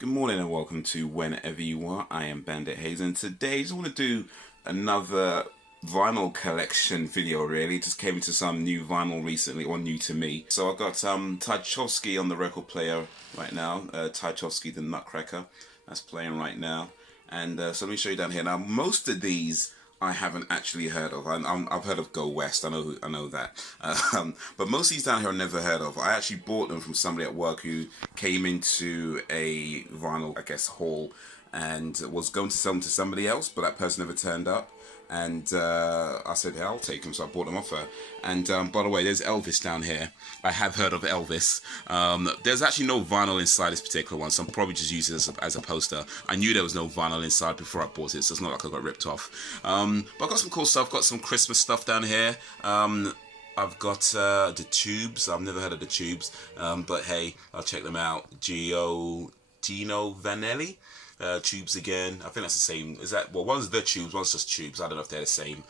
Good morning and welcome to Whenever You Are. I am Bandit Haze, and today I just want to do another vinyl collection video. Really, just came into some new vinyl recently, or new to me. So I've got Tchaikovsky on the record player right now. Tchaikovsky the Nutcracker, that's playing right now. And so let me show you down here. Now most of these I haven't actually heard of. I've heard of Go West. I know that. But most of these down here I've never heard of. I actually bought them from somebody at work who came into a vinyl, I guess, hall and was going to sell them to somebody else, but that person never turned up. And I said, hey, I'll take them, so I bought them off her. And by the way, there's Elvis down here. I have heard of Elvis. There's actually no vinyl inside this particular one, so I'm probably just using it as a poster. I knew there was no vinyl inside before I bought it, so it's not like I got ripped off. But I've got some cool stuff. I've got some Christmas stuff down here. I've got the Tubes. I've never heard of the Tubes, but hey, I'll check them out. Gino Vanelli. Tubes again. I think that's the same. Is that, well, one's the Tubes, one's just Tubes. I don't know if they're the same,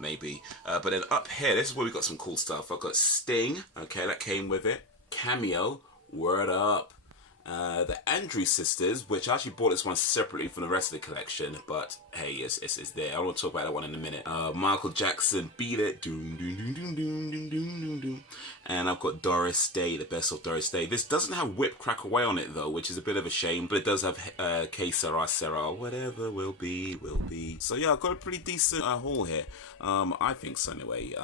maybe. But then up here, this is where we got some cool stuff. I've got Sting, okay, that came with it. Cameo, Word Up. The Andrew Sisters, which I actually bought this one separately from the rest of the collection, but hey, it's there. I want to talk about that one in a minute. Michael Jackson, Beat It, doom, doom, doom, doom, doom, doom, doom, doom, doom. And I've got Doris Day, the best of Doris Day. This doesn't have Whip Crack Away on it though, which is a bit of a shame, but it does have Que Sera Sera, whatever will be, will be. So yeah, I've got a pretty decent haul here. I think so anyway.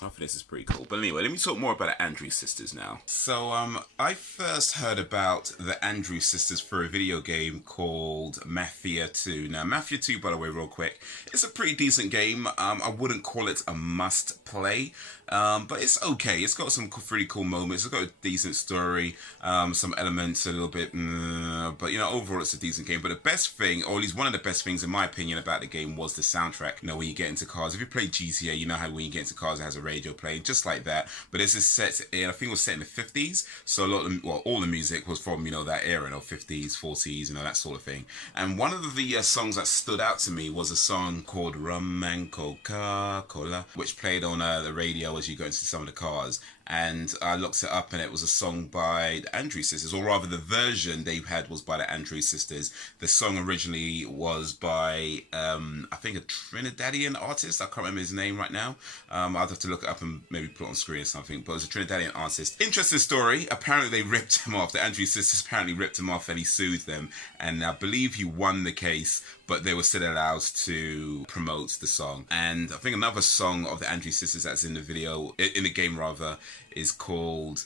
I think this is pretty cool. But anyway, let me talk more about the Andrews Sisters now. So, I first heard about the Andrews Sisters for a video game called Mafia 2. Now, Mafia 2, by the way, real quick, it's a pretty decent game. I wouldn't call it a must play, but it's okay. It's got some pretty cool moments. It's got a decent story, some elements a little bit, but you know, overall it's a decent game. But the best thing, or at least one of the best things in my opinion about the game, was the soundtrack. You know, when you get into cars, if you play GTA, you know how when you get into cars it has a radio playing just like that. But this is set in, I think it was set in the 50s, so a lot of all the music was from, you know, that era, you know, 50s, 40s, you know, that sort of thing. And one of the songs that stood out to me was a song called Rum and Coca-Cola, which played on the radio as you go into some of the cars. And I looked it up and it was a song by the Andrews Sisters, or rather the version they had was by the Andrews Sisters. The song originally was by, I think, a Trinidadian artist. I can't remember his name right now. I'll have to look it up and maybe put it on screen or something, but it was a Trinidadian artist. Interesting story. Apparently they ripped him off. The Andrews Sisters apparently ripped him off and he sued them. And I believe he won the case, but they were still allowed to promote the song. And I think another song of the Andrews Sisters that's in the video, in the game rather, is called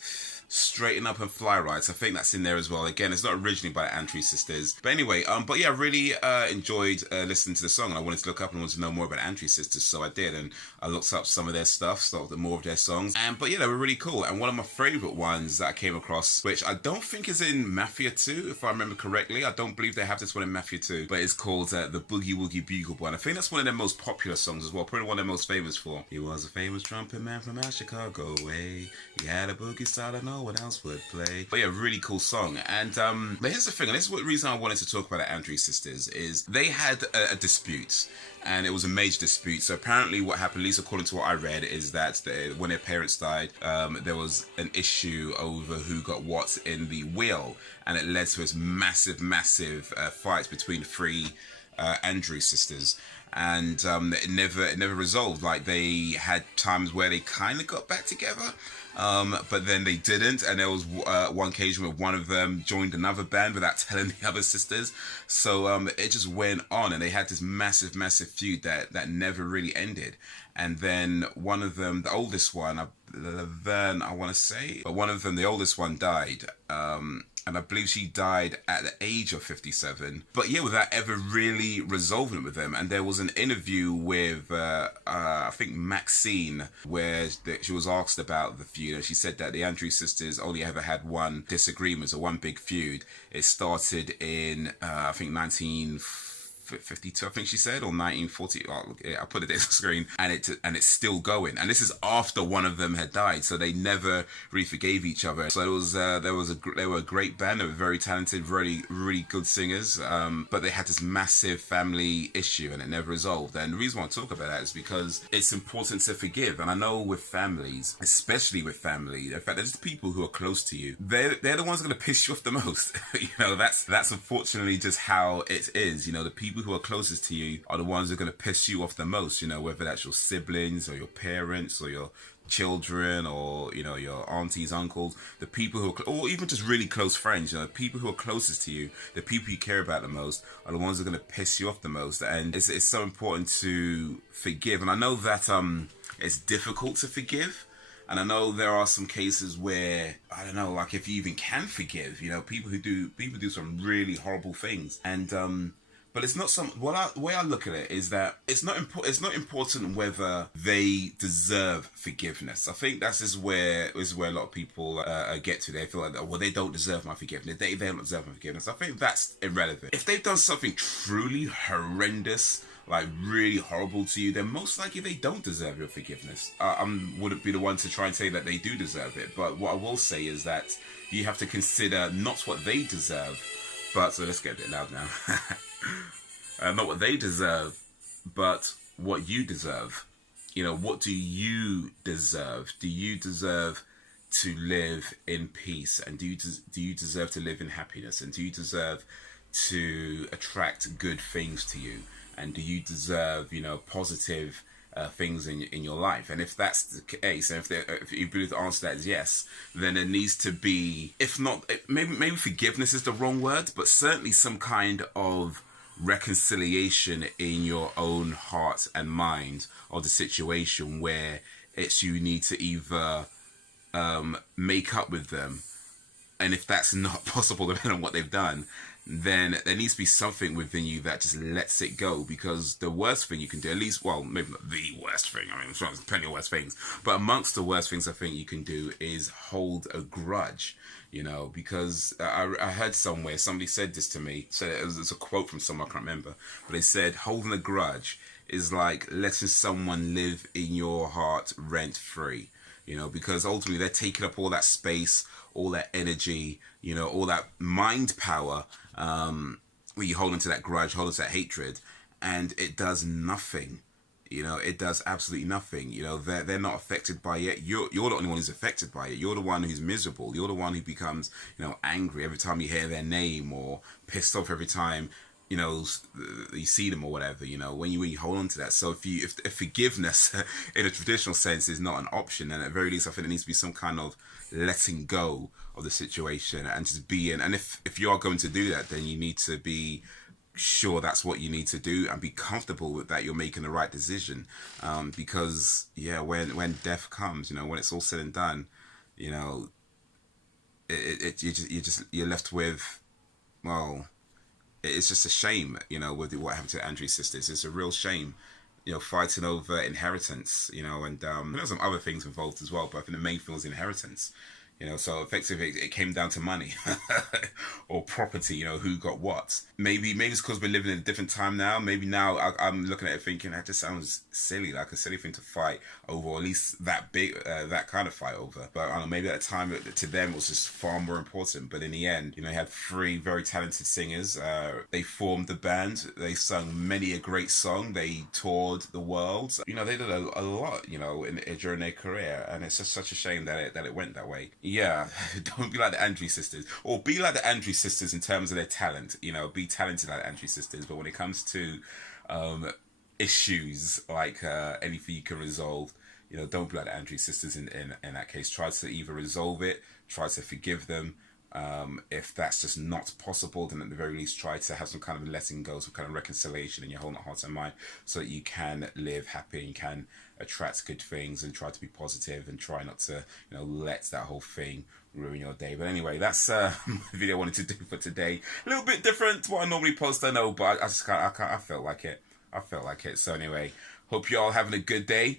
Straighten Up and Fly Right. I think that's in there as well. Again, it's not originally by the Andrews Sisters. But anyway, but yeah, I really enjoyed listening to the song, and I wanted to look up and wanted to know more about the Andrews Sisters, so I did, and I looked up some of their stuff, started more of their songs, but yeah, they were really cool. And one of my favourite ones that I came across, which I don't think is in Mafia 2, if I remember correctly. I don't believe they have this one in Mafia 2, but it's called the Boogie Woogie Bugle Boy. And I think that's one of their most popular songs as well, probably one of their most famous for. He was a famous trumpet man from out Chicago way. He had a boogie style that no one else would play. But yeah, really cool song. And but here's the thing, and this is the reason I wanted to talk about the Andrews Sisters, is they had a dispute, and it was a major dispute. So apparently what happened, at least according to what I read, is that when their parents died, there was an issue over who got what in the will, and it led to this massive fight between the three Andrews sisters. And it never resolved. Like, they had times where they kind of got back together, but then they didn't, and there was one occasion where one of them joined another band without telling the other sisters. So it just went on, and they had this massive feud that never really ended. And then one of them, the oldest one, Laverne, I want to say, but one of them, the oldest one, died. And I believe she died at the age of 57. But yeah, without ever really resolving it with them. And there was an interview with, I think, Maxine, where she was asked about the feud. And she said that the Andrews Sisters only ever had one disagreement, or one big feud. It started in, I think, 19 52, I think she said, or 1940. Oh, look, I put it on the screen, and it's still going. And this is after one of them had died, so they never really forgave each other. So they were a great band. They were very talented, really really good singers. But they had this massive family issue, and it never resolved. And the reason why I talk about that is because it's important to forgive. And I know with families, especially with family, in fact, there's people who are close to you. They're the ones that are going to piss you off the most. That's unfortunately just how it is. The people who are closest to you are the ones that are going to piss you off the most. Whether that's your siblings or your parents or your children or your aunties, uncles, the people who are, or even just really close friends. The people who are closest to you, the people you care about the most, are the ones that are going to piss you off the most. And it's so important to forgive. And I know that it's difficult to forgive. And I know there are some cases where, I don't know, like if you even can forgive, people do some really horrible things. And but it's not the way I look at it is that it's not important whether they deserve forgiveness. I think that's where a lot of people get to. They feel like, well, they don't deserve my forgiveness. They don't deserve my forgiveness. I think that's irrelevant. If they've done something truly horrendous, like really horrible to you, then most likely they don't deserve your forgiveness. I wouldn't be the one to try and say that they do deserve it. But what I will say is that you have to consider not what they deserve, but, so let's get a bit loud now. Not what they deserve, but what you deserve. What do you deserve? Do you deserve to live in peace? And do you deserve to live in happiness? And do you deserve to attract good things to you? And do you deserve, positive things in your life? And if that's the case, and if you believe the answer to that is yes, then there needs to be, if not, maybe forgiveness is the wrong word, but certainly some kind of reconciliation in your own heart and mind of the situation where you need to either make up with them. And if that's not possible, depending on what they've done, then there needs to be something within you that just lets it go. Because the worst thing you can do, at least, well, maybe not the worst thing, I mean, there's plenty of worse things, but amongst the worst things I think you can do is hold a grudge, because I heard somewhere, somebody said this to me, it's a quote from someone, I can't remember, but they said, holding a grudge is like letting someone live in your heart rent-free. Because ultimately they're taking up all that space, all that energy, all that mind power, where you hold into that grudge, hold into that hatred, and it does nothing. It does absolutely nothing. They're not affected by it. You're the only one who's affected by it. You're the one who's miserable. You're the one who becomes, angry every time you hear their name, or pissed off every time you see them or whatever, when you hold on to that. So if forgiveness in a traditional sense is not an option, then at the very least I think there needs to be some kind of letting go of the situation and just being, and if you are going to do that, then you need to be sure that's what you need to do and be comfortable with that you're making the right decision, because when death comes, when it's all said and done, you're left with, well, it's just a shame, with what happened to Andrew's sisters. It's a real shame, fighting over inheritance, and there's some other things involved as well, but I think the main thing was inheritance. So effectively it came down to money or property, who got what. Maybe it's because we're living in a different time now. Maybe now I'm looking at it thinking that just sounds silly, like a silly thing to fight over, or at least that big, that kind of fight over. But I don't know, maybe at the time to them it was just far more important. But in the end, they had 3 very talented singers. They formed the band. They sung many a great song. They toured the world. They did a lot, during their career. And it's just such a shame that it went that way. Yeah, don't be like the Andrews sisters, or be like the Andrews sisters in terms of their talent. Be talented like the Andrews sisters, but when it comes to issues like anything you can resolve, don't be like the Andrews sisters in that case. Try to either resolve it, try to forgive them. If that's just not possible, then at the very least try to have some kind of letting go, some kind of reconciliation in your whole heart and mind, so that you can live happy and you can attract good things and try to be positive and try not to let that whole thing ruin your day. But anyway, that's the video I wanted to do for today. A little bit different to what I normally post, I know, but I felt like it. So anyway, hope you're all having a good day.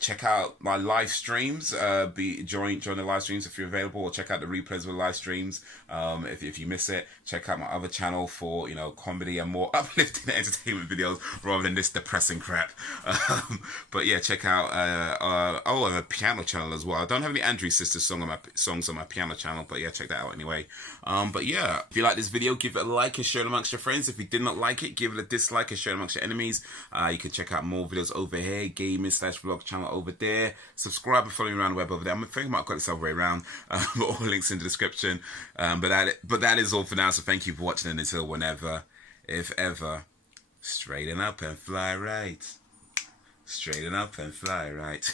check out my live streams. Join the live streams if you're available, or check out the replays of the live streams. If you miss it, check out my other channel for comedy and more uplifting entertainment videos rather than this depressing crap. But yeah, check out I have a piano channel as well. I don't have any Andrew Sisters songs on my piano channel, but yeah, check that out anyway. But yeah, if you like this video, give it a like and share it amongst your friends. If you did not like it, give it a dislike and share it amongst your enemies. You can check out more videos over here, gaming/vlog channel over there. Subscribe and follow me around the web over there. I'm thinking I might have got this other way around. All links in the description. But that is all for now. So thank you for watching, and until whenever, if ever, straighten up and fly right. Straighten up and fly right.